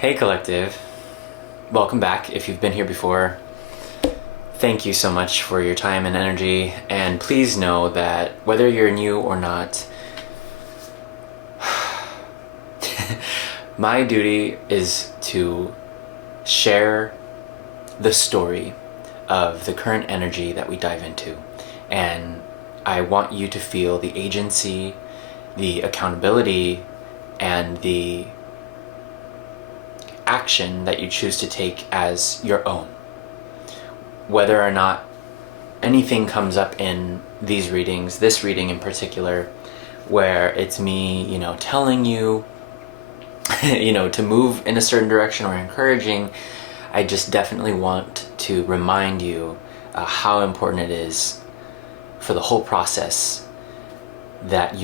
Hey Collective, welcome back. If you've been here before, thank you so much for your time and energy, and please know that whether you're new or not, my duty is to share the story of the current energy that we dive into, and I want you to feel the agency, the accountability, and the action that you choose to take as your own. Whether or not anything comes up in these readings, this reading in particular, where it's me, telling you, to move in a certain direction or encouraging, I just definitely want to remind you how important it is for the whole process that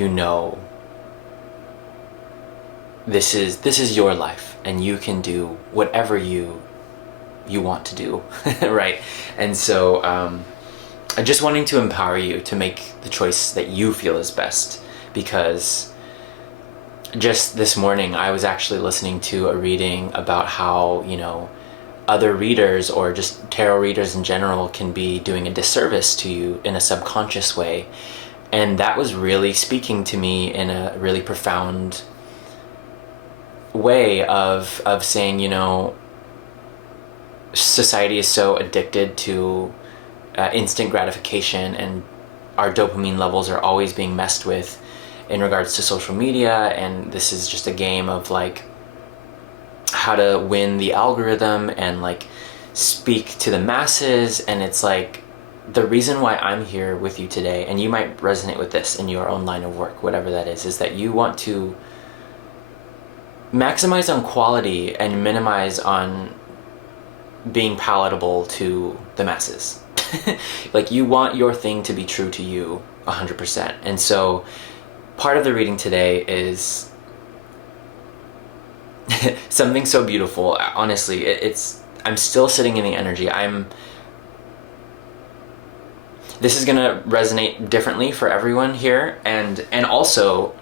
this is your life, and you can do whatever you want to do, right? And so I'm just wanting to empower you to make the choice that you feel is best, because just this morning I was actually listening to a reading about how, other readers or just tarot readers in general can be doing a disservice to you in a subconscious way. And that was really speaking to me in a really profound way of saying, society is so addicted to instant gratification, and our dopamine levels are always being messed with in regards to social media, and this is just a game of how to win the algorithm and speak to the masses. And it's the reason why I'm here with you today, and you might resonate with this in your own line of work, whatever that is that you want to maximize on quality and minimize on being palatable to the masses. You want your thing to be true to you 100%. And so part of the reading today is something so beautiful. Honestly, I'm still sitting in the energy. This is gonna resonate differently for everyone here, and also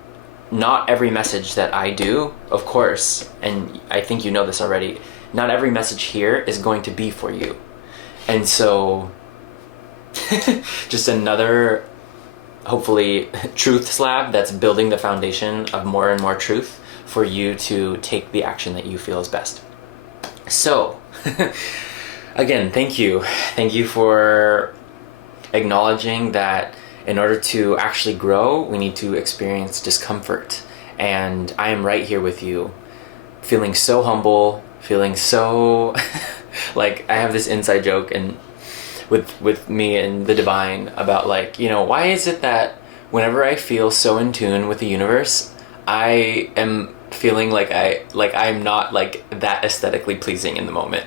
not every message that I do, of course, and I think you know this already, not every message here is going to be for you. And so just another, hopefully, truth slab that's building the foundation of more and more truth for you to take the action that you feel is best. So again, thank you for acknowledging that in order to actually grow, we need to experience discomfort. And I am right here with you, feeling so humble, feeling so I have this inside joke and with me and the divine about why is it that whenever I feel so in tune with the universe, I am feeling I'm not that aesthetically pleasing in the moment.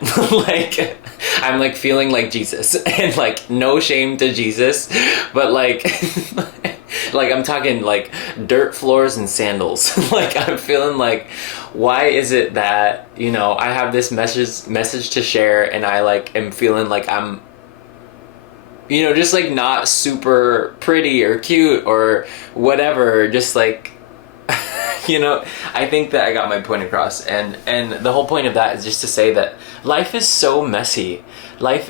I'm feeling like Jesus, and no shame to Jesus, but I'm talking dirt floors and sandals. I'm feeling why is it that I have this message to share, and I am feeling I'm just not super pretty or cute or whatever, just I think that I got my point across, and the whole point of that is just to say that life is so messy. Life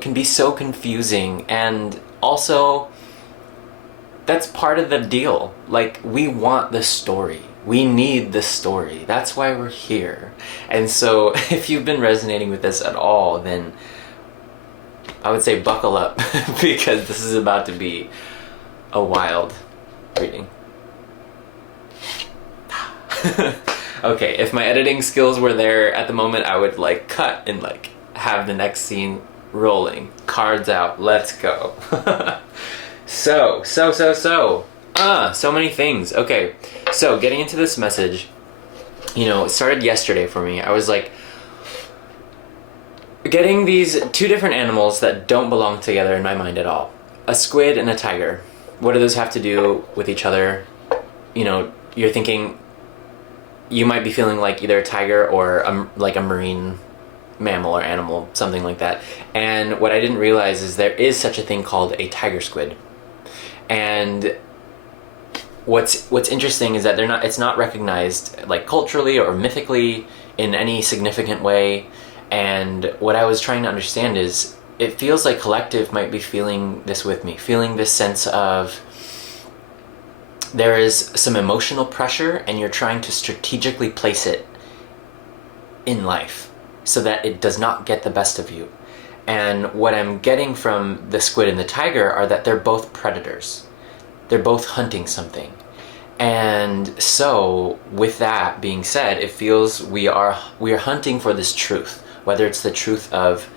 can be so confusing, and also that's part of the deal. We want the story. We need the story. That's why we're here. And so if you've been resonating with this at all, then I would say buckle up because this is about to be a wild reading. Okay, if my editing skills were there at the moment, I would cut and have the next scene rolling. Cards out, let's go. So many things. Okay, so getting into this message, it started yesterday for me. I was getting these two different animals that don't belong together in my mind at all. A squid and a tiger. What do those have to do with each other? You're thinking, you might be feeling either a tiger or a marine mammal or animal, something like that. And what I didn't realize is there is such a thing called a tiger squid. And what's interesting is that it's not recognized like culturally or mythically in any significant way. And what I was trying to understand is, it feels like collective might be feeling this with me, feeling this sense of there is some emotional pressure and you're trying to strategically place it in life so that it does not get the best of you. And what I'm getting from the squid and the tiger are that they're both predators. They're both hunting something. And so with that being said, it feels we are hunting for this truth, whether it's the truth of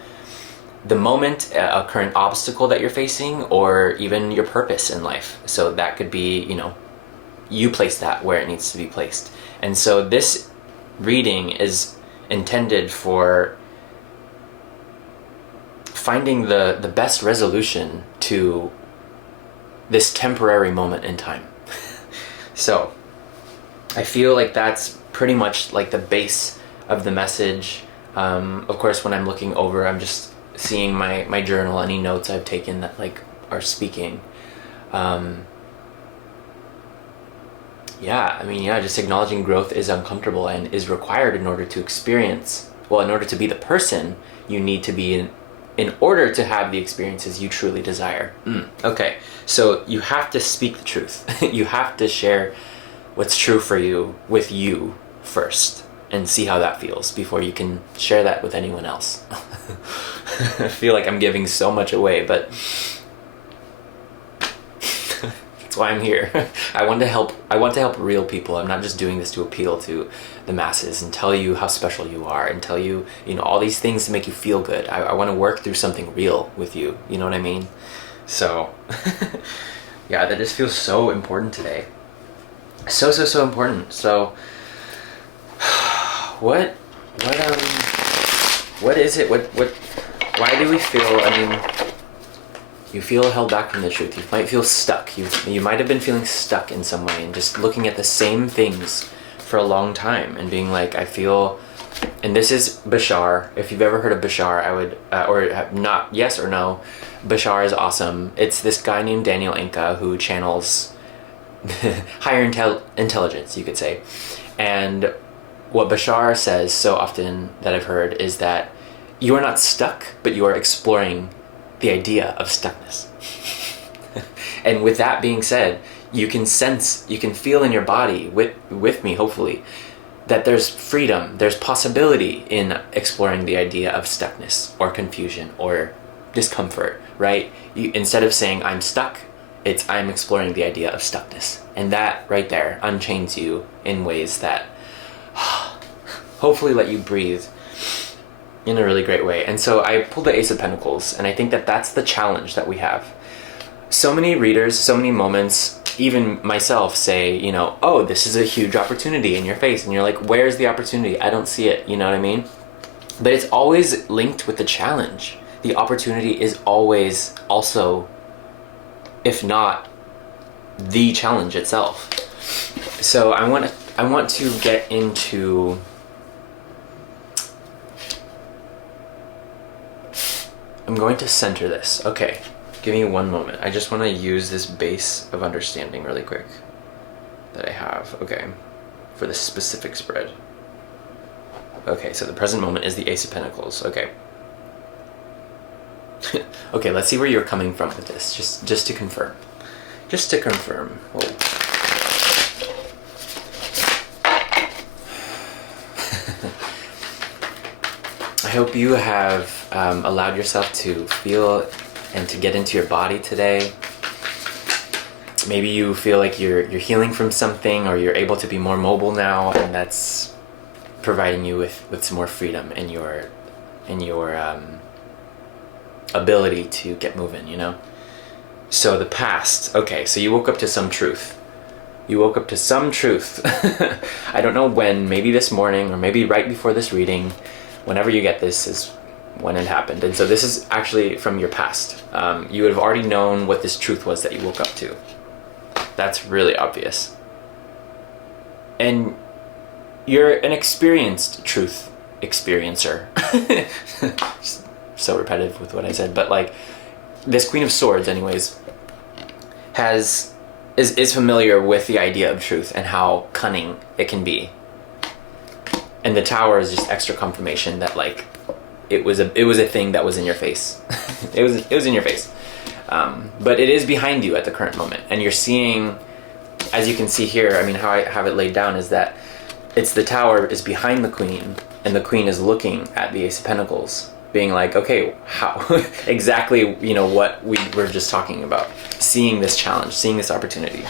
the moment, a current obstacle that you're facing, or even your purpose in life. So that could be, you place that where it needs to be placed. And so this reading is intended for finding the best resolution to this temporary moment in time. So I feel like that's pretty much like the base of the message. Of course, when I'm looking over, I'm just seeing my journal, any notes I've taken that like are speaking. Just acknowledging growth is uncomfortable and is required in order to experience, in order to be the person you need to be in order to have the experiences you truly desire. Okay, so you have to speak the truth. You have to share what's true for you with you first and see how that feels before you can share that with anyone else. I feel like I'm giving so much away, but that's why I'm here. I want to help real people. I'm not just doing this to appeal to the masses and tell you how special you are and tell you, all these things to make you feel good. I want to work through something real with you. You know what I mean? So, yeah, that just feels so important today. So important. So, what is it? Why do we feel, you feel held back from the truth. You might feel stuck. You might have been feeling stuck in some way and just looking at the same things for a long time and being like, I feel, and this is Bashar. If you've ever heard of Bashar, I would, or not, yes or no, Bashar is awesome. It's this guy named Daniel Inca who channels higher intelligence, you could say. And what Bashar says so often that I've heard is that you are not stuck, but you are exploring the idea of stuckness. And with that being said, you can feel in your body, with me hopefully, that there's freedom, there's possibility in exploring the idea of stuckness or confusion or discomfort, right? Instead of saying I'm stuck, it's I'm exploring the idea of stuckness. And that right there unchains you in ways that hopefully let you breathe in a really great way. And so I pulled the Ace of Pentacles, and I think that that's the challenge that we have. So many readers, so many moments, even myself say, oh, this is a huge opportunity in your face. And you're like, where's the opportunity? I don't see it. You know what I mean? But it's always linked with the challenge. The opportunity is always also, if not the challenge itself. So I want to get into I'm going to center this. Okay, give me one moment. I just want to use this base of understanding really quick that I have. Okay, for this specific spread. Okay, so the present moment is the Ace of Pentacles. Okay. Okay, let's see where you're coming from with this. Just to confirm. Just to confirm. Whoa. I hope you have allowed yourself to feel and to get into your body today. Maybe you feel like you're healing from something, or you're able to be more mobile now, and that's providing you with some more freedom in your ability to get moving, So the past, okay, so you woke up to some truth. You woke up to some truth. I don't know when, maybe this morning, or maybe right before this reading. Whenever you get this is when it happened. And so this is actually from your past. You would have already known what this truth was that you woke up to. That's really obvious. And you're an experienced truth experiencer. So repetitive with what I said, but like this Queen of Swords anyways has is familiar with the idea of truth and how cunning it can be. And the Tower is just extra confirmation that like it was a thing that was in your face. it was in your face. But it is behind you at the current moment, and you're seeing, as you can see here, I mean, how I have it laid down is that it's the Tower is behind the Queen, and the Queen is looking at the Ace of Pentacles, being like, okay, how exactly, you know, what we were just talking about, seeing this challenge, seeing this opportunity.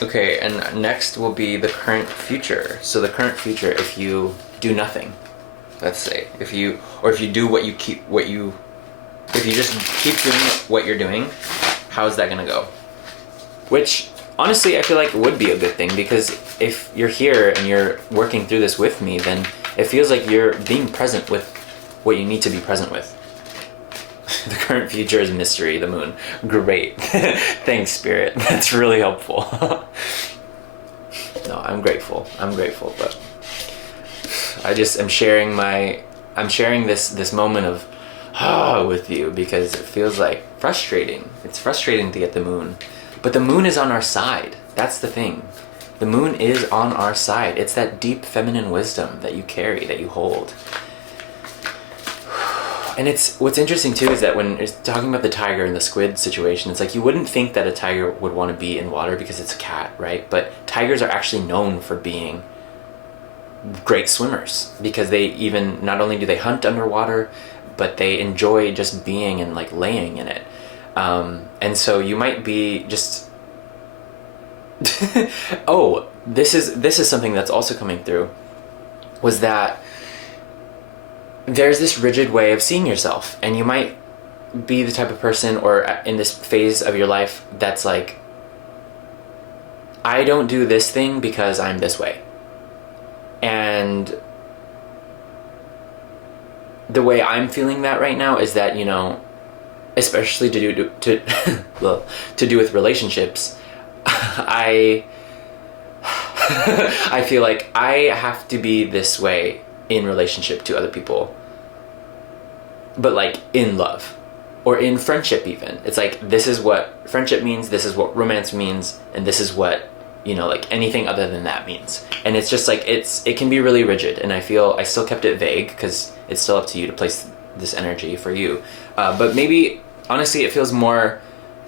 Okay, and next will be the current future. So the current future, if you do nothing, let's say, if you do if you just keep doing what you're doing, how's that gonna go? Which, honestly, I feel like it would be a good thing, because if you're here and you're working through this with me, then it feels like you're being present with what you need to be present with. The current future is mystery, the moon. Great. Thanks, Spirit. That's really helpful. No, I'm grateful, but I just am sharing this moment of with you, because it feels like frustrating. It's frustrating to get the moon. But the moon is on our side. That's the thing. The moon is on our side. It's that deep feminine wisdom that you carry, that you hold. And what's interesting too is that when it's talking about the tiger and the squid situation, it's like you wouldn't think that a tiger would want to be in water because it's a cat, right? But tigers are actually known for being great swimmers, because they even, not only do they hunt underwater, but they enjoy just being and like laying in it. And so you might be just oh, this is something that's also coming through, was that there's this rigid way of seeing yourself, and you might be the type of person, or in this phase of your life, that's like, I don't do this thing because I'm this way. And the way I'm feeling that right now is that, you know, especially to do with relationships, I feel like I have to be this way in relationship to other people, but like in love or in friendship even. It's like, this is what friendship means, this is what romance means, and this is what, you know, like anything other than that means. And it's just like, it can be really rigid, and I feel I still kept it vague because it's still up to you to place this energy for you. But maybe honestly it feels more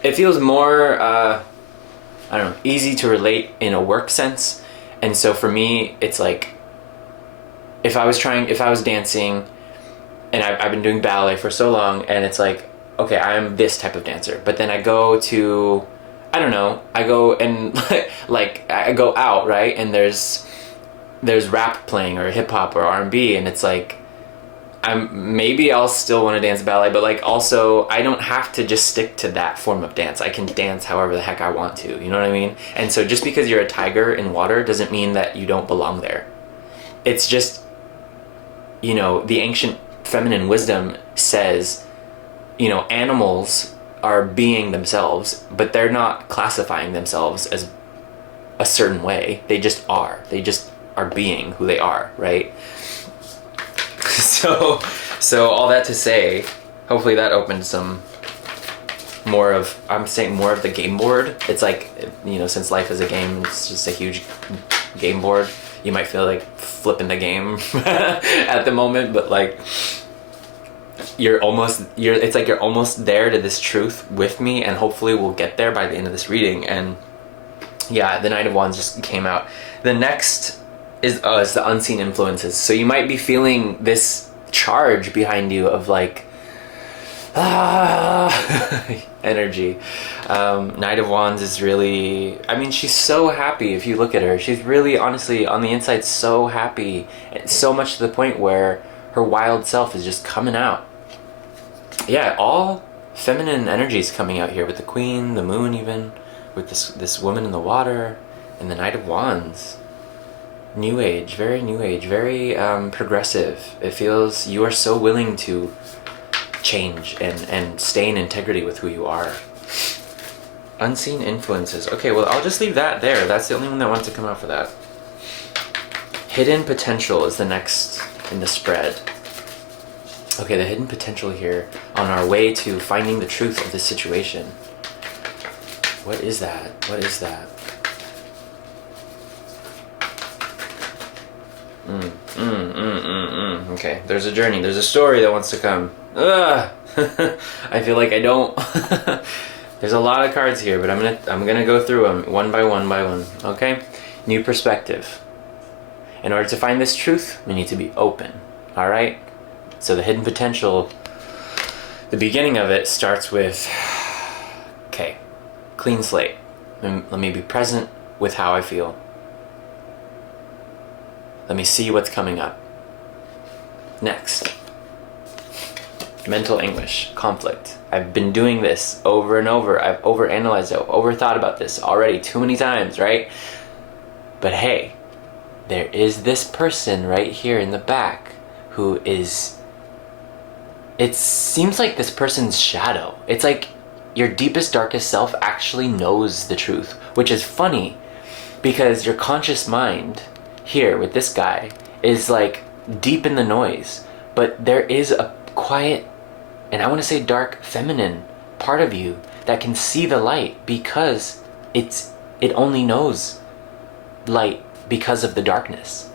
I don't know, easy to relate in a work sense. And so for me, it's like, if I was dancing, and I've been doing ballet for so long, and it's like, okay, I'm this type of dancer, but then I go to, I don't know, I go and like, I go out, right? And there's rap playing, or hip hop, or R&B, and it's like, maybe I'll still want to dance ballet, but like also I don't have to just stick to that form of dance. I can dance however the heck I want to, you know what I mean? And so just because you're a tiger in water doesn't mean that you don't belong there. It's just, you know, the ancient feminine wisdom says, you know, animals are being themselves, but they're not classifying themselves as a certain way. They just are being who they are, right? So all that to say, hopefully that opened some more of the game board. It's like, you know, since life is a game, it's just a huge game board. You might feel like flipping the game at the moment, but like it's like you're almost there to this truth with me, and hopefully we'll get there by the end of this reading. And yeah, the Knight of Wands just came out. The next is the unseen influences. So you might be feeling this charge behind you of like energy. Knight of Wands is really, I mean, she's so happy. If you look at her, she's really, honestly, on the inside, so happy, so much to the point where her wild self is just coming out. Yeah, all feminine energies coming out here, with the Queen, the Moon, even with this woman in the water, and the Knight of Wands. New age, very progressive. It feels you are so willing to change and stay in integrity with who you are. Unseen influences. Okay, well, I'll just leave that there. That's the only one that wanted to come out for that. Hidden potential is the next in the spread. Okay, the hidden potential here on our way to finding the truth of this situation. What is that? What is that? Okay, there's a journey. There's a story that wants to come. Ugh! I feel like I don't. There's a lot of cards here, but I'm gonna go through them one by one by one. Okay, new perspective. In order to find this truth, we need to be open. All right. So the hidden potential, the beginning of it starts with, okay, clean slate. Let me be present with how I feel. Let me see what's coming up. Next, mental anguish, conflict. I've been doing this over and over. I've overanalyzed it, overthought about this already too many times, right? But hey, there is this person right here in the back who is, it seems like this person's shadow. It's like your deepest, darkest self actually knows the truth, which is funny because your conscious mind here with this guy is like deep in the noise, but there is a quiet, and I want to say dark, feminine part of you that can see the light because it only knows light because of the darkness.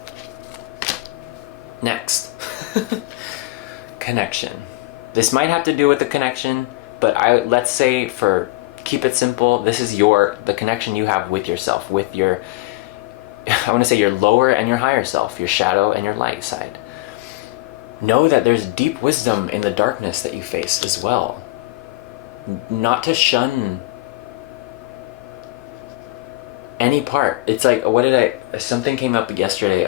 Next, connection. This might have to do with the connection, but let's say keep it simple, this is the connection you have with yourself, with your, I want to say your lower and your higher self, your shadow and your light side. Know that there's deep wisdom in the darkness that you faced as well. Not to shun any part. It's like, something came up yesterday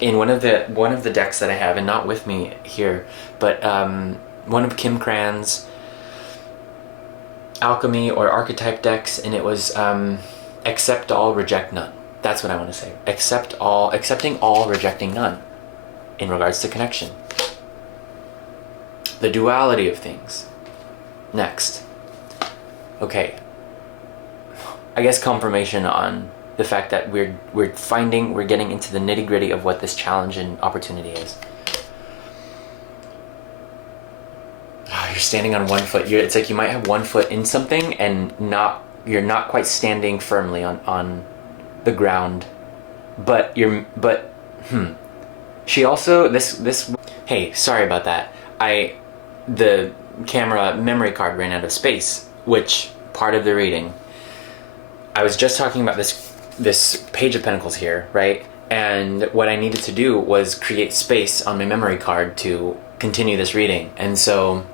in one of the decks that I have, and not with me here, but one of Kim Cran's alchemy or archetype decks, and it was accept all, reject none. That's what I want to say. Accepting all, rejecting none in regards to connection. The duality of things. Next. Okay. I guess confirmation on the fact that we're getting into the nitty-gritty of what this challenge and opportunity is. You're standing on one foot. It's like you might have one foot in something and you're not quite standing firmly on the ground. She also this hey, sorry about that. The camera memory card ran out of space, which part of the reading. I was just talking about this Page of Pentacles here, right? And what I needed to do was create space on my memory card to continue this reading. And so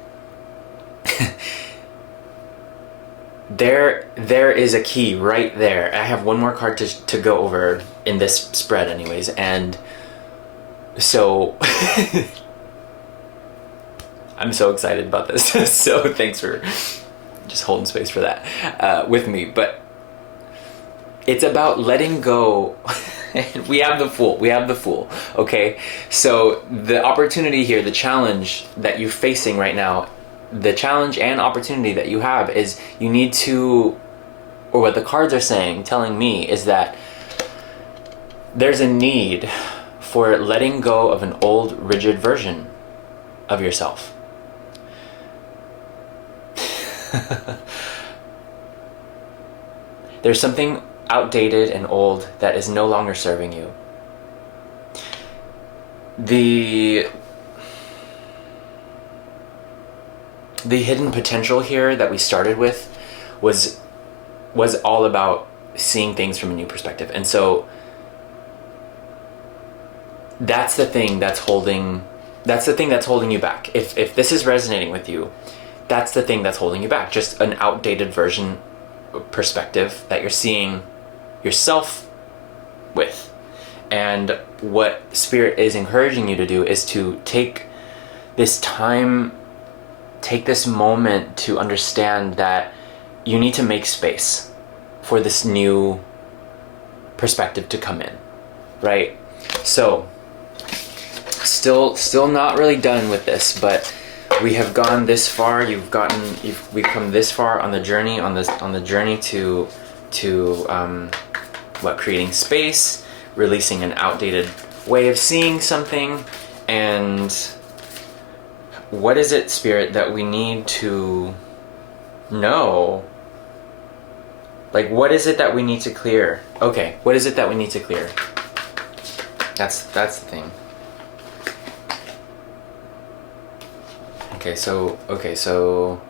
there is a key right there. I have one more card to go over in this spread anyways. And so I'm so excited about this. So thanks for just holding space for that with me. But it's about letting go. We have the Fool, okay? So the opportunity here, the challenge that you're facing right now, the challenge and opportunity that you have is you need to, or what the cards are telling me is that there's a need for letting go of an old, rigid version of yourself. There's something outdated and old that is no longer serving you. The hidden potential here that we started with was all about seeing things from a new perspective. And so that's the thing that's holding you back. If this is resonating with you, that's the thing that's holding you back. Just an outdated version perspective that you're seeing yourself with. And what Spirit is encouraging you to do is to take this time, take this moment to understand that you need to make space for this new perspective to come in, right? So still not really done with this, but we have gone this far. We've come this far on the journey, on the journey to creating space, releasing an outdated way of seeing something, and what is it, Spirit, that we need to know? Like, what is it that we need to clear? Okay, what is it that we need to clear? That's the thing. Okay, so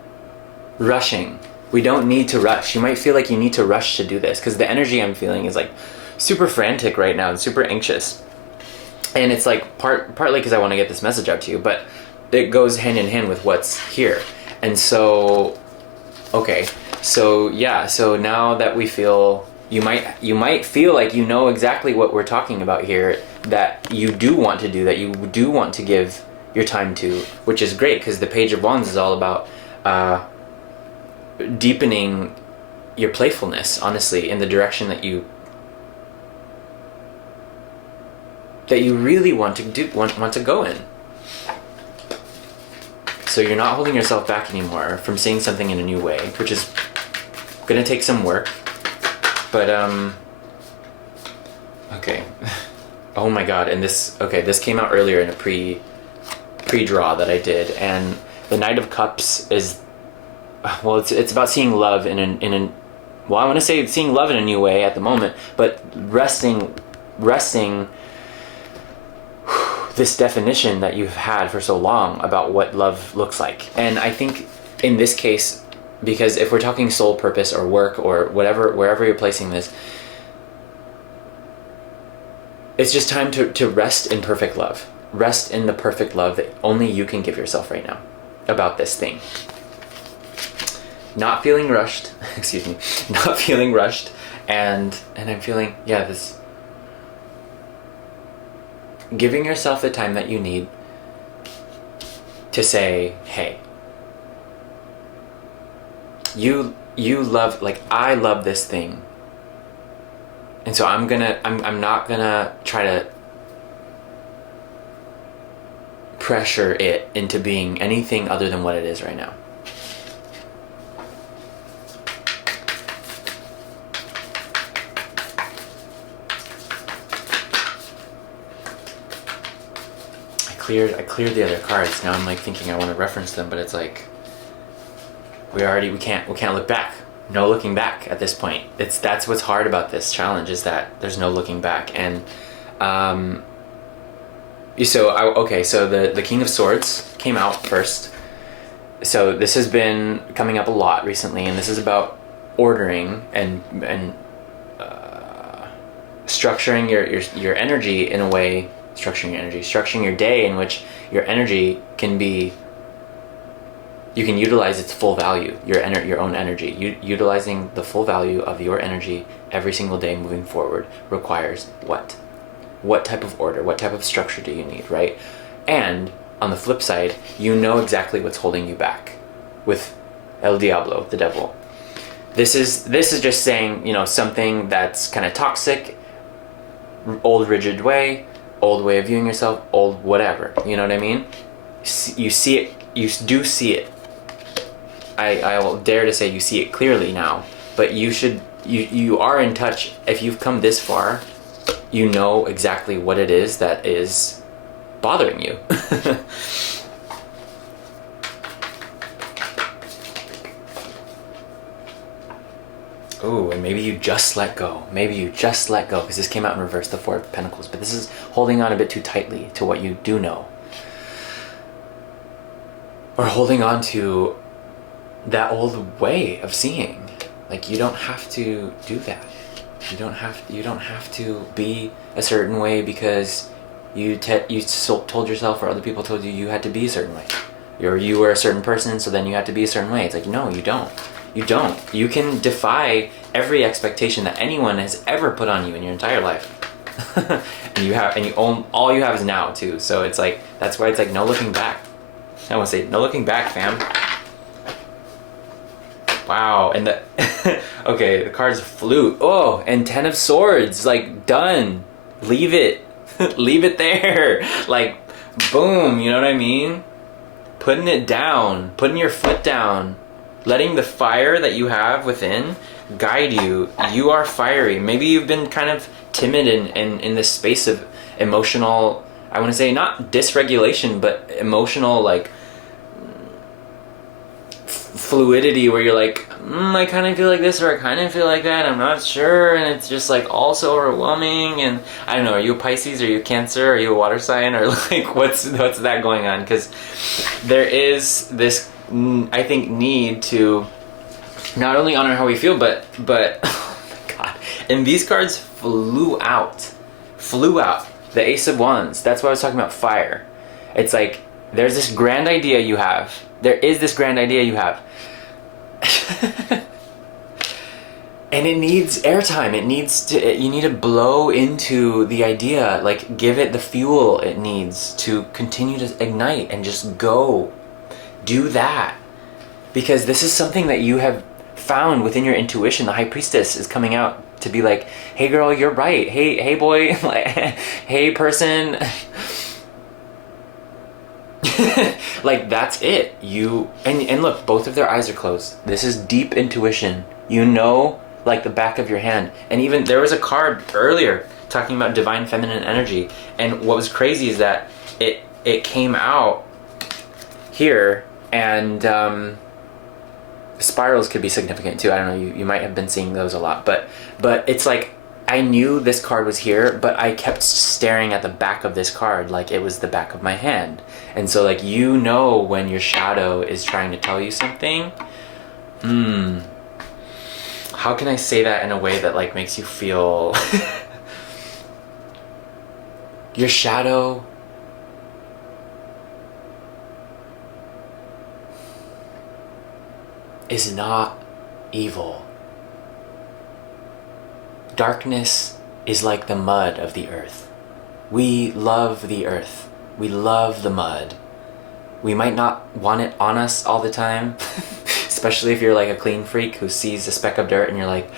rushing. We don't need to rush. You might feel like you need to rush to do this because the energy I'm feeling is like super frantic right now and super anxious. And it's like partly because I want to get this message out to you, but it goes hand in hand with what's here. And so, okay. So yeah, so now that we feel, you might feel like you know exactly what we're talking about here, that you do want to do, that you do want to give your time to, which is great because the Page of Wands is all about deepening your playfulness, honestly, in the direction that you really want to go in. So you're not holding yourself back anymore from seeing something in a new way, which is gonna take some work. But okay. Oh my god, and this came out earlier in a pre-draw that I did, and the Knight of Cups is, well, it's about seeing love in an well, I want to say seeing love in a new way at the moment, but resting this definition that you've had for so long about what love looks like. And I think in this case, because if we're talking soul purpose or work or whatever, wherever you're placing this, it's just time to rest in perfect love. Rest in the perfect love that only you can give yourself right now about this thing. Not feeling rushed, excuse me, not feeling rushed, and I'm feeling, yeah, this, giving yourself the time that you need to say, hey, you love, like, I love this thing, and so I'm not gonna try to pressure it into being anything other than what it is right now. I cleared the other cards. Now I'm like thinking I want to reference them, but it's like we can't look back. No looking back at this point. That's what's hard about this challenge, is that there's no looking back. And so the King of Swords came out first. So this has been coming up a lot recently, and this is about ordering and structuring your energy in a way. Structuring your day in which your energy you can utilize its full value, your own energy. Utilizing the full value of your energy every single day moving forward requires what? What type of order, what type of structure do you need, right? And on the flip side, you know exactly what's holding you back with El Diablo, the devil. This is just saying, something that's kind of toxic, old rigid way, old way of viewing yourself, old whatever, you know what I mean? You see it, you do see it. I will dare to say you see it clearly now, but you are in touch. If you've come this far, you know exactly what it is that is bothering you. Ooh, and maybe you just let go. Because this came out in reverse, the Four of Pentacles. But this is holding on a bit too tightly to what you do know. Or holding on to that old way of seeing. Like, you don't have to do that. You don't have to be a certain way because you told yourself, or other people told you had to be a certain way. Or you were a certain person, so then you had to be a certain way. It's like, no, you don't. You don't. You can defy every expectation that anyone has ever put on you in your entire life. All you have is now too. So it's like, that's why it's like no looking back. I want to say no looking back, fam. Wow. And okay, the cards flew. Oh, and 10 of Swords, like, done. Leave it. Leave it there. Like, boom, you know what I mean? Putting it down, putting your foot down. Letting the fire that you have within guide you. You are fiery. Maybe you've been kind of timid in this space of emotional, I want to say not dysregulation, but emotional, like, fluidity where you're like, I kind of feel like this or I kind of feel like that, I'm not sure, and it's just like all so overwhelming. And I don't know, are you a Pisces, are you a Cancer, are you a water sign, or like what's that going on? Because there is this, I think, need to not only honor how we feel, but oh my god, and these cards flew out. The Ace of Wands, that's why I was talking about fire. It's like there's this grand idea you have. There is this grand idea you have. And it needs airtime. You need to blow into the idea, like give it the fuel it needs to continue to ignite and just go. Do that. Because this is something that you have found within your intuition. The High Priestess is coming out to be like, hey girl, you're right. Hey boy, hey person. Like that's it. And look, both of their eyes are closed. This is deep intuition. You know, like the back of your hand. And even there was a card earlier talking about divine feminine energy, and what was crazy is that it came out here, and spirals could be significant too. I don't know, you might have been seeing those a lot, but it's like I knew this card was here, but I kept staring at the back of this card like it was the back of my hand. And so like, you know, when your shadow is trying to tell you something, how can I say that in a way that like makes you feel your shadow is not evil. Darkness is like the mud of the earth. We love the earth. We love the mud. We might not want it on us all the time, especially if you're like a clean freak who sees a speck of dirt and you're like,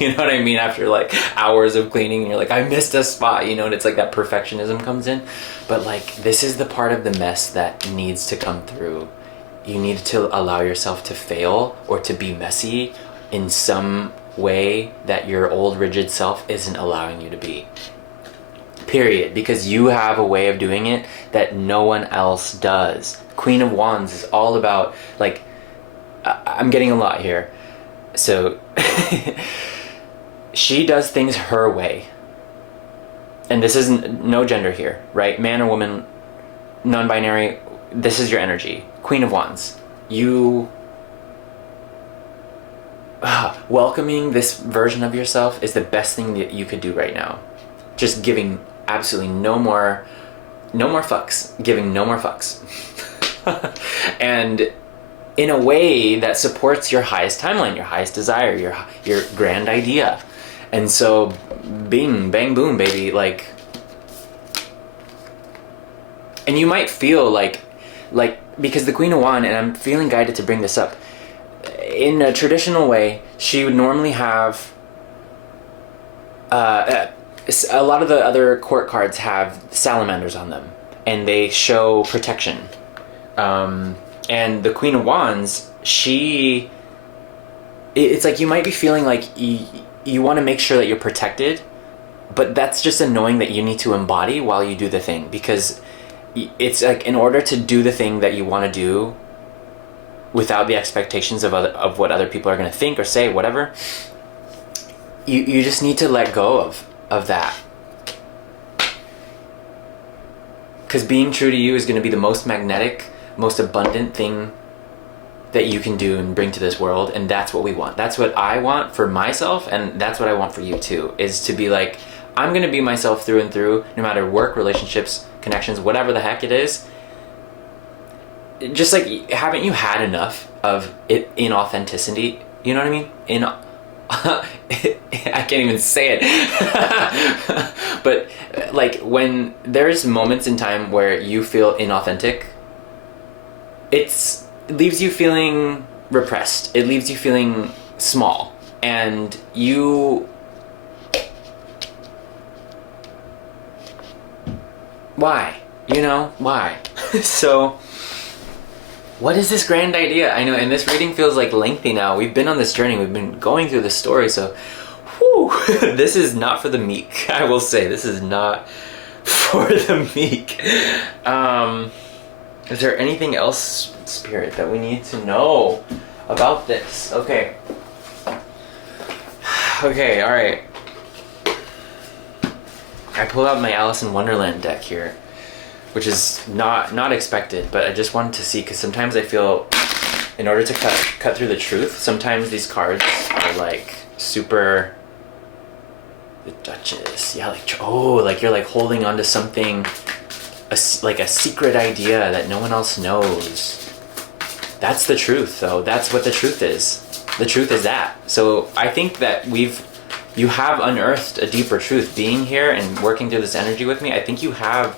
you know what I mean? After like hours of cleaning, and you're like, I missed a spot, you know, and it's like that perfectionism comes in. But like, this is the part of the mess that needs to come through. You need to allow yourself to fail or to be messy in some way that your old rigid self isn't allowing you to be. Period. Because you have a way of doing it that no one else does. Queen of Wands is all about, like, I'm getting a lot here. So, she does things her way. And this isn't, no gender here, right? Man or woman, non-binary, this is your energy. Queen of Wands. You welcoming this version of yourself is the best thing that you could do right now. Just giving absolutely no more fucks. Giving no more fucks. And in a way that supports your highest timeline, your highest desire, your grand idea. And so, bing, bang, boom, baby, like, and you might feel like, because the Queen of Wands, and I'm feeling guided to bring this up, in a traditional way, she would normally have, a lot of the other court cards have salamanders on them, and they show protection. And the Queen of Wands, it's like you might be feeling like you want to make sure that you're protected, but that's just a knowing that you need to embody while you do the thing, because it's like, in order to do the thing that you want to do without the expectations of what other people are going to think or say, whatever, you just need to let go of that. Because being true to you is going to be the most magnetic, most abundant thing that you can do and bring to this world, and that's what we want. That's what I want for myself, and that's what I want for you too, is to be like, I'm going to be myself through and through, no matter work, relationships, connections, whatever the heck it is. Just like, haven't you had enough of it in authenticity? You know what I mean? I can't even say it. But like, when there's moments in time where you feel inauthentic, it leaves you feeling repressed. It leaves you feeling small. And why? You know, why? So, what is this grand idea? I know, and this reading feels like lengthy now. We've been on this journey. We've been going through this story, so whew, this is not for the meek. I will say, this is not for the meek. Is there anything else, Spirit, that we need to know about this? Okay. Okay, alright. I pulled out my Alice in Wonderland deck here, which is not expected, but I just wanted to see, because sometimes I feel, in order to cut through the truth, sometimes these cards are like super... The Duchess, yeah, like, oh, like you're like holding on to something, like a secret idea that no one else knows. That's the truth, though. That's what the truth is. The truth is that. So I think that you have unearthed a deeper truth. Being here and working through this energy with me, I think you have...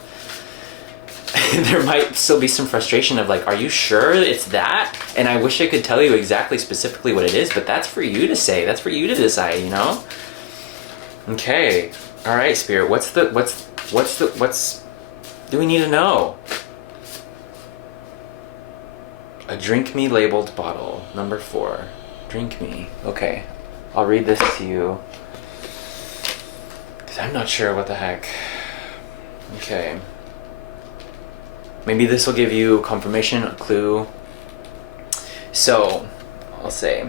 There might still be some frustration of like, are you sure it's that? And I wish I could tell you exactly specifically what it is, but that's for you to say. That's for you to decide, you know? Okay. All right, Spirit. What's do we need to know? A drink me labeled bottle, number 4. Drink me. Okay. I'll read this to you, because I'm not sure what the heck. Okay. Maybe this will give you confirmation, a clue. So, I'll say,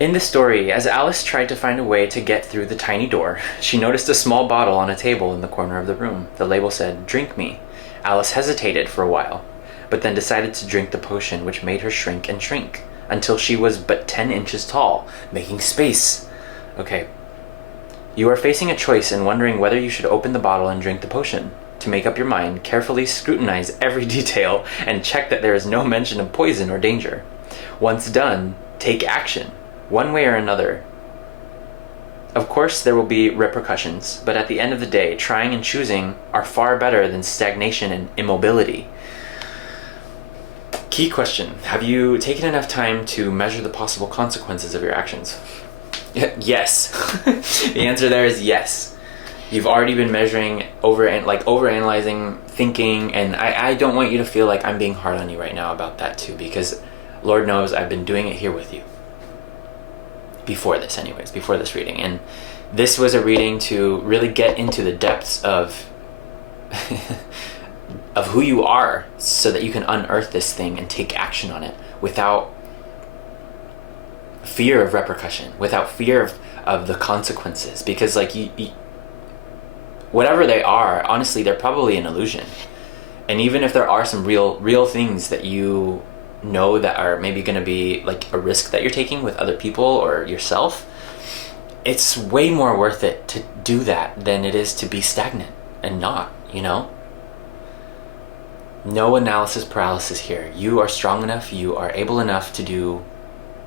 in the story, as Alice tried to find a way to get through the tiny door, she noticed a small bottle on a table in the corner of the room. The label said, "Drink me." Alice hesitated for a while, but then decided to drink the potion, which made her shrink and shrink, until she was but 10 inches tall, making space. Okay. You are facing a choice and wondering whether you should open the bottle and drink the potion. To make up your mind, carefully scrutinize every detail and check that there is no mention of poison or danger. Once done, take action, one way or another. Of course, there will be repercussions, but at the end of the day, trying and choosing are far better than stagnation and immobility. Key question: have you taken enough time to measure the possible consequences of your actions? Yes. The answer there is yes. You've already been measuring, overanalyzing, thinking, and I don't want you to feel like I'm being hard on you right now about that too, because Lord knows I've been doing it here with you. Before this reading. And this was a reading to really get into the depths of of who you are, so that you can unearth this thing and take action on it without fear of repercussion, without fear of the consequences, because like you whatever they are, honestly, they're probably an illusion. And even if there are some real things that you know that are maybe going to be like a risk that you're taking with other people or yourself, it's way more worth it to do that than it is to be stagnant and not, you know? No analysis paralysis here. You are strong enough, you are able enough to do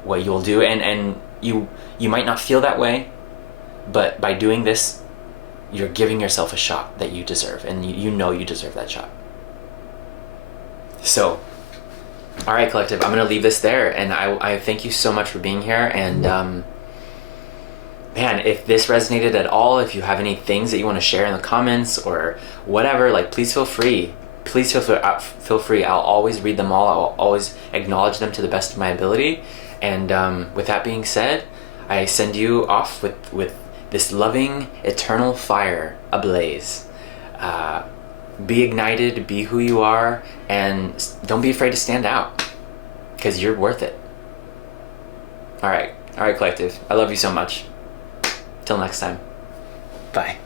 what you'll do, and you might not feel that way, but by doing this, you're giving yourself a shot that you deserve, and you know you deserve that shot. So, all right, collective, I'm going to leave this there, and I thank you so much for being here, and man, if this resonated at all, if you have any things that you want to share in the comments or whatever, like, please feel free. Please feel free. I'll always read them all. I'll always acknowledge them to the best of my ability. And with that being said, I send you off with this loving, eternal fire ablaze. Be ignited, be who you are, and don't be afraid to stand out, because you're worth it. All right, collective. I love you so much. Till next time. Bye.